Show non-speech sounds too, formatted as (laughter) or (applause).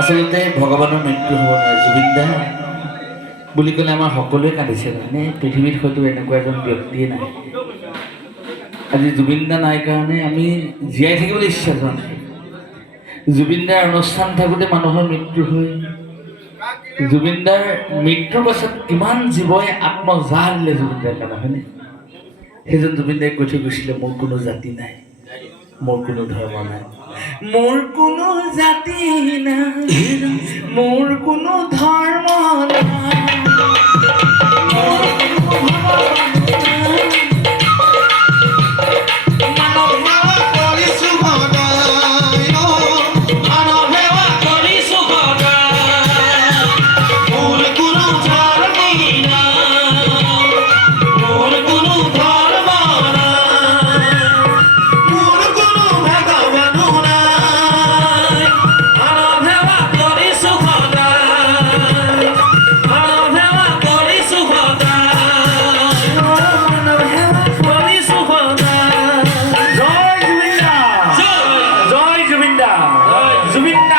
আচলতে ভগৱানৰ মৃত্যু হ'ব নোৱাৰে। জুবিন দা বুলি ক'লে আমাৰ সকলোৱে কান্দিছে। মানে পৃথিৱীত হয়তো এনেকুৱা এজন ব্যক্তিয়ে নাই। আজি জুবিন দা নাই কাৰণে আমি জীয়াই থাকিবলৈ ইচ্ছা যোৱা নাই। জুবিন দাৰ অনুষ্ঠান থাকোঁতে মানুহৰ মৃত্যু হয়। জুবিন দাৰ মৃত্যুৰ পাছত কিমান জীৱই আত্মজাহ দিলে জুবিন দাৰ কাৰণে হয়নে? সেইজন জুবিন দাই কৈ থৈ গৈছিলে, মোৰ কোনো জাতি নাই, মোৰ কোনো ধৰ্ম নাই। মোৰ কোনো জাতি না (laughs) মোৰ কোনো 수빈